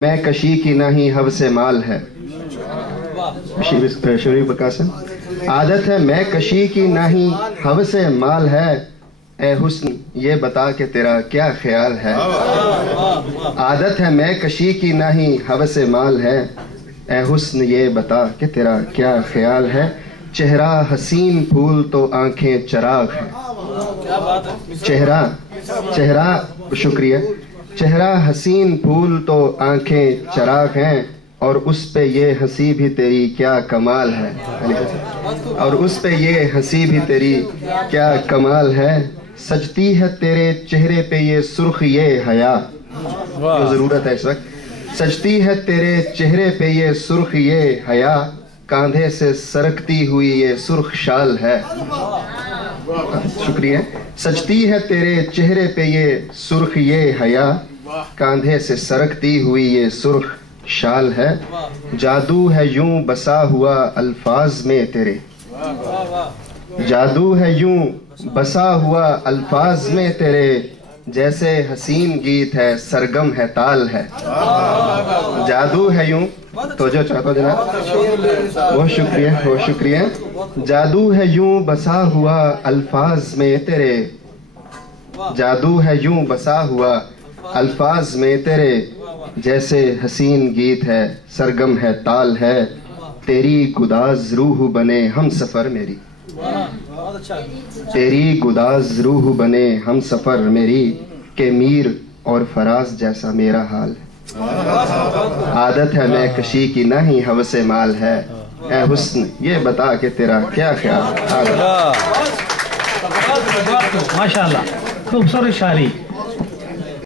میں کشی کی نہ ہی حوث مال ہے۔ شریف بقاسم عادت ہے میں کشی کی نہ ہی حوث مال ہے، اے حسن یہ بتا کہ تیرا کیا خیال ہے۔ عادت ہے میں کشی کی نہ ہی حوث مال ہے، اے حسن یہ بتا کہ تیرا کیا خیال ہے۔ چہرہ حسین پھول تو آنکھیں چراغ ہے۔ چہرہ شکریہ۔ چہرہ حسین پھول تو آنکھیں چراغ ہیں، اور اس پہ یہ ہنسی بھی تیری کیا کمال ہے۔ اور اس پہ یہ ہنسی بھی تیری کیا کمال ہے۔ سجتی ہے تیرے چہرے پہ یہ سرخ یہ حیا، جو ضرورت ہے اس وقت۔ سجتی ہے تیرے چہرے پہ یہ سرخ یہ حیا، کاندھے سے سرکتی ہوئی یہ سرخ شال ہے۔ شکریہ۔ سجتی ہے تیرے چہرے پہ یہ سرخ یہ حیا، کاندھے سے سرکتی ہوئی یہ سرخ شال ہے۔ جادو ہے یوں بسا ہوا الفاظ میں تیرے، جادو ہے یوں بسا ہوا الفاظ میں تیرے، جیسے حسین گیت ہے سرگم ہے تال ہے۔ جادو ہے یوں تو جو چاہتا جناب، بہت شکریہ بہت شکریہ۔ جادو ہے یوں بسا ہوا الفاظ میں تیرے، جادو ہے یوں بسا ہوا الفاظ میں تیرے، جیسے حسین گیت ہے سرگم ہے تال ہے۔ تیری گداز روح بنے ہم سفر میری، تیری گداز روح بنے ہم سفر میری، کہ میر اور فراز جیسا میرا حال ہے۔ عادت ہے میں کشی کی نہ ہی حوث مال ہے، اے حسن یہ بتا کہ تیرا کیا خیال ہے۔ ماشاءاللہ خوبصورت شاعری۔